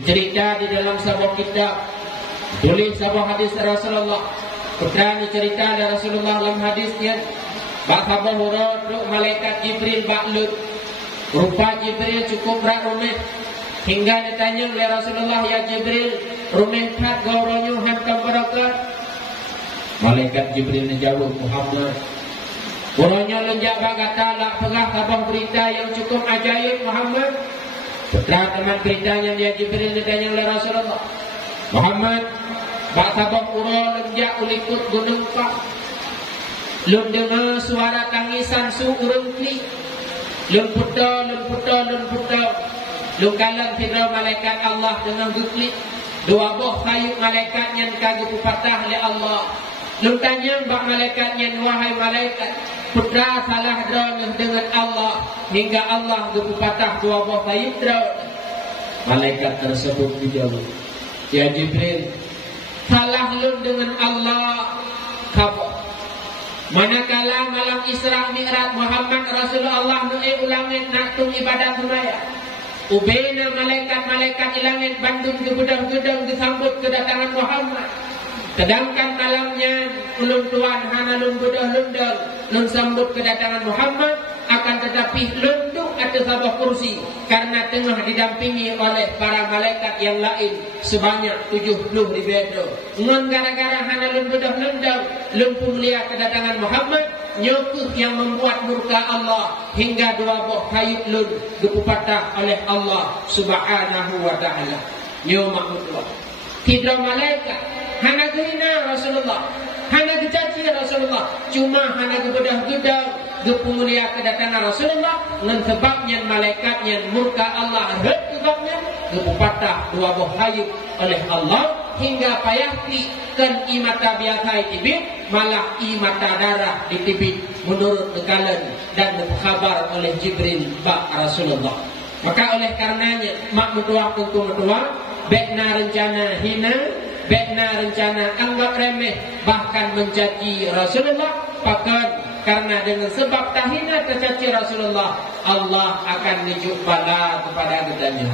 Cerita di dalam sebuah kitab, tulis sebuah hadis Rasulullah. Pernah cerita dari Rasulullah dalam hadisnya, bahawa huruf malaikat Jibril baklud. Rupa Jibril cukup berat rumah. Hingga ditanya oleh Rasulullah, ya Jibril, rumah kat gauronyo hantam berakat. Malaikat Jibril menjawab, Muhammad, gauronyo lenjak bagata lah pegah sabah berita yang cukup ajaib Muhammad. Setelah teman beritanya dia Jibril ditanya oleh Rasulullah, Muhammad, bak sabah uro lenjak ulikut gunung Pak. Lum dengar suara tangisan su urung kli. Lum putar. Lum kalang fidra malaikat Allah dengan gukli. Dua boh kayu malaikat yang kagak patah oleh Allah. Lum tanya bak malaikatnya, wahai malaikat, putra salah drone dengan Allah hingga Allah patah dua buah kayu drone. Malaikat tersebut menjawab, ya Jibril, salah lum dengan Allah kabur. Manakala malam Isra Mi'raj Muhammad Rasulullah ulangit naktung ibadat semaya. Ubena malaikat-malaikat ilangit bandung ke gudang-gudang disambut kedatangan Muhammad. Sedangkan malamnya ulun tuan hana lun budah lundal lun sambut kedatangan Muhammad, akan tetapi lunduk atas sebuah kursi karena tengah didampingi oleh para malaikat yang lain sebanyak 70 ribu. Ngon gara-gara hana lun budah lundal lun mulia kedatangan Muhammad, nyokuh yang membuat murka Allah hingga dua buah kayu lun dipatah oleh Allah Subhanahu wa ta'ala. Nyo makmudullah. Tidak malaikat hana gehina Rasulullah, hana gecaci Rasulullah, cuma hana gebedah-gedah gepemulia kedatangan Rasulullah dengan sebabnya malaikatnya murka Allah sebabnya gepupatah dua buah kayu oleh Allah hingga payahti kan imata biasa itibit malah imata darah ditibit menurut bekalan dan kabar oleh Jibril bak Rasulullah. Maka oleh karenanya mak mutuah tentu mutuah bekna rencana hina, bekna rencana anggap remeh, bahkan mencaci Rasulullah. Bahkan karena dengan sebab tahina tercaci Rasulullah, Allah akan nijuk bala kepada gedanya.